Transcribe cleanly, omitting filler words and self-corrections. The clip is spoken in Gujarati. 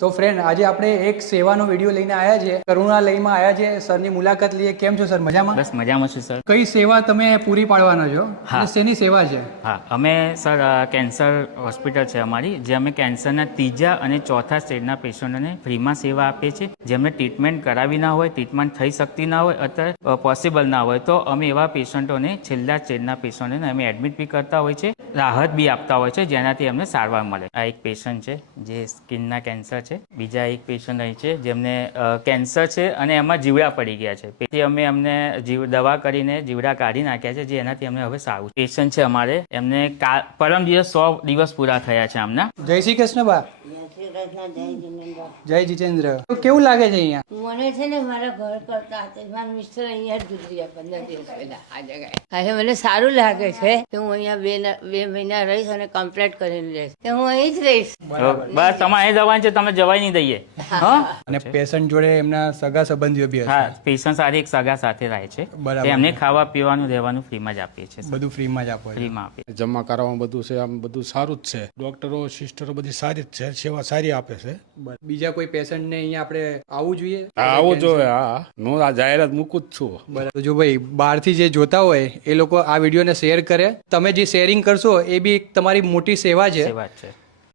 તો ફ્રેન્ડ આજે આપણે એક સેવાનો વિડીયો લઈને આવ્યા છે, કરુણાલયમાં આવ્યા છે. સરની મુલાકાત લઈએ. કેમ છો સર? મજામાં? બસ મજામાં છું સર. કઈ સેવા તમે પૂરી પાડવાના છો? હા. અને શેની સેવા છે? હા, અમે સર કેન્સર હોસ્પિટલ છે અમારી, જે અમે કેન્સરના ત્રીજા અને ચોથા સ્ટેજના પેશન્ટોને ફ્રીમાં સેવા આપીએ છીએ. જેમને ટ્રીટમેન્ટ કરાવી ના હોય, ટ્રીટમેન્ટ થઈ શકતી ના હોય અથવા પોસિબલ ના હોય, તો અમે એવા પેશન્ટોને, છેલ્લા સ્ટેજના પેશન્ટોને અમે એડમિટ બી કરતા હોય છે, રાહત બી આપતા હોય છે, જેનાથી અમને સારવાર મળે. આ એક પેશન્ટ છે જે સ્કિનના કેન્સર છે. બીજા એક પેશન્ટ અહીં છે જેમને કેન્સર છે અને એમાં જીવડા પડી ગયા છે. તેથી અમે અમને દવા કરીને જીવડા કાઢી નાખ્યા છે, જે એનાથી અમને હવે સારું. પેશન્ટ છે અમારે, એમને પરમ દિવસ 100 દિવસ પૂરા થયા છે આમના. જય શ્રી કૃષ્ણ બા. જય જીતેન્દ્ર. તો કેવું લાગે છે અહીંયા? મને છે ને મારા ઘર કરતા હતા, મારા મિસ્ટર અહીંયા જ ગુજરી ગયા 15 દિવસ પહેલા આ જગ્યાએ. આજે મને સારું લાગે છે કે હું અહીંયા બે મહિના રહીશ અને કમ્પ્લીટ કરીને રહીશ, કે હું અહીં જ રહીશ. બસ તમારે દવા છે, તમે જવાય નહીં દઈએ. હા. અને પેશન્ટ જોડે એમના સગા સંબંધીઓ બી હા, હશે? પેશન્ટ સાથે એક સગા સાથે રહે છે. બરાબર. એમને ખાવા પીવાનું રહેવાનું ફ્રીમાં જ આપીએ છીએ. બધું ફ્રીમાં જ આપો છો? ફ્રીમાં આપીએ. જમા કરાવવામાં બધું છે, આમ બધું સારું જ છે. ડોક્ટરો સિસ્ટરો બધી સારી જ છે, સેવા સારી આપે છે. બરાબર. બીજા કોઈ પેશન્ટને અહીંયા આપણે આવવું જોઈએ? હા, આવું જોઈએ. હા, હું આ જાહેરાત મૂકું જ છું. બરાબર. તો જો ભાઈ બહારથી જે જોતા હોય એ લોકો આ વિડીયોને શેર કરે. તમે જે શેરિંગ કરશો એ બી એક તમારી મોટી સેવા છે. સેવા જ છે.